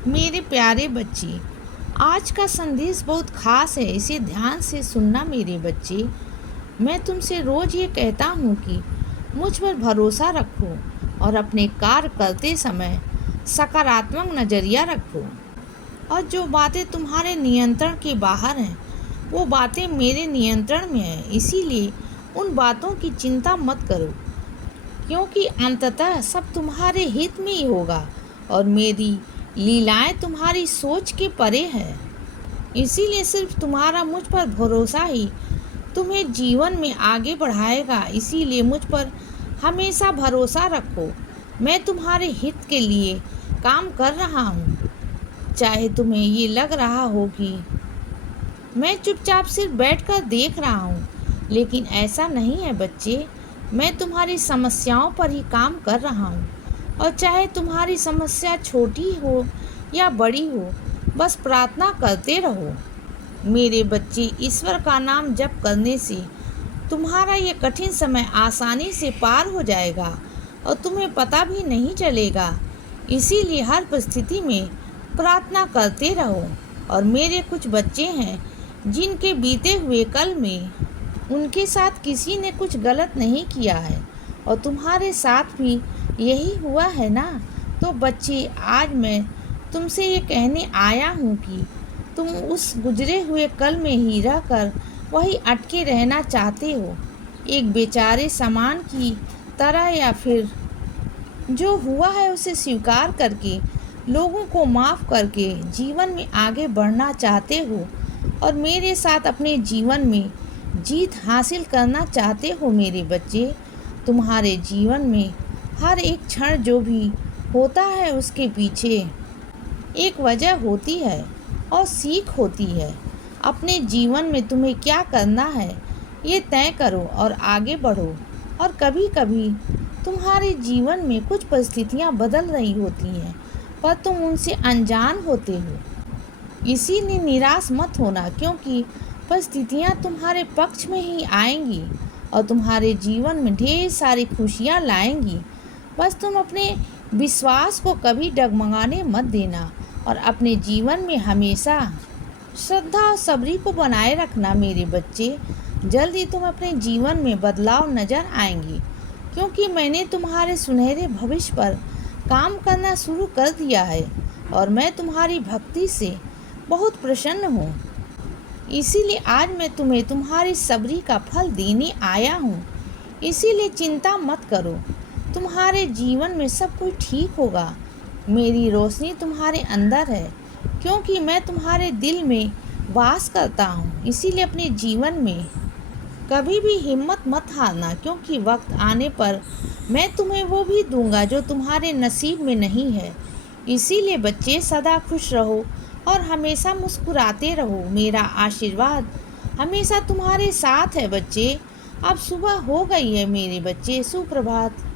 मेरे प्यारे बच्चे, आज का संदेश बहुत खास है। इसे ध्यान से सुनना मेरे बच्चे। मैं तुमसे रोज़ ये कहता हूँ कि मुझ पर भरोसा रखो और अपने कार्य करते समय सकारात्मक नज़रिया रखो। और जो बातें तुम्हारे नियंत्रण के बाहर हैं वो बातें मेरे नियंत्रण में हैं। इसीलिए उन बातों की चिंता मत करो, क्योंकि अंततः सब तुम्हारे हित में ही होगा और मेरी लीलाएं तुम्हारी सोच के परे है। इसीलिए सिर्फ तुम्हारा मुझ पर भरोसा ही तुम्हें जीवन में आगे बढ़ाएगा। इसीलिए मुझ पर हमेशा भरोसा रखो। मैं तुम्हारे हित के लिए काम कर रहा हूँ। चाहे तुम्हें ये लग रहा हो कि मैं चुपचाप सिर्फ बैठकर देख रहा हूँ, लेकिन ऐसा नहीं है बच्चे। मैं तुम्हारी समस्याओं पर ही काम कर रहा हूँ। और चाहे तुम्हारी समस्या छोटी हो या बड़ी हो, बस प्रार्थना करते रहो। मेरे बच्चे, ईश्वर का नाम जप करने से तुम्हारा ये कठिन समय आसानी से पार हो जाएगा और तुम्हें पता भी नहीं चलेगा। इसीलिए हर परिस्थिति में प्रार्थना करते रहो। और मेरे कुछ बच्चे हैं जिनके बीते हुए कल में उनके साथ किसी ने कुछ गलत नहीं किया है, और तुम्हारे साथ भी यही हुआ है ना। तो बच्चे, आज मैं तुमसे ये कहने आया हूँ कि तुम उस गुजरे हुए कल में ही रहकर वही अटके रहना चाहते हो, एक बेचारे सामान की तरह, या फिर जो हुआ है उसे स्वीकार करके, लोगों को माफ़ करके जीवन में आगे बढ़ना चाहते हो और मेरे साथ अपने जीवन में जीत हासिल करना चाहते हो। मेरे बच्चे, तुम्हारे जीवन में हर एक क्षण जो भी होता है उसके पीछे एक वजह होती है और सीख होती है। अपने जीवन में तुम्हें क्या करना है ये तय करो और आगे बढ़ो। और कभी कभी तुम्हारे जीवन में कुछ परिस्थितियाँ बदल रही होती हैं, पर तुम उनसे अनजान होते हो। इसीलिए निराश मत होना, क्योंकि परिस्थितियाँ तुम्हारे पक्ष में ही आएंगी और तुम्हारे जीवन में ढेर सारी खुशियाँ लाएंगी। बस तुम अपने विश्वास को कभी डगमगाने मत देना और अपने जीवन में हमेशा श्रद्धा और सब्री को बनाए रखना। मेरे बच्चे, जल्द ही तुम अपने जीवन में बदलाव नजर आएंगे, क्योंकि मैंने तुम्हारे सुनहरे भविष्य पर काम करना शुरू कर दिया है और मैं तुम्हारी भक्ति से बहुत प्रसन्न हूँ। इसीलिए आज मैं तुम्हें तुम्हारी सब्री का फल देने आया हूँ। इसीलिए चिंता मत करो, तुम्हारे जीवन में सब कुछ ठीक होगा। मेरी रोशनी तुम्हारे अंदर है, क्योंकि मैं तुम्हारे दिल में वास करता हूँ। इसीलिए अपने जीवन में कभी भी हिम्मत मत हारना, क्योंकि वक्त आने पर मैं तुम्हें वो भी दूंगा जो तुम्हारे नसीब में नहीं है। इसीलिए बच्चे, सदा खुश रहो और हमेशा मुस्कुराते रहो। मेरा आशीर्वाद हमेशा तुम्हारे साथ है बच्चे। अब सुबह हो गई है मेरे बच्चे, सुप्रभात।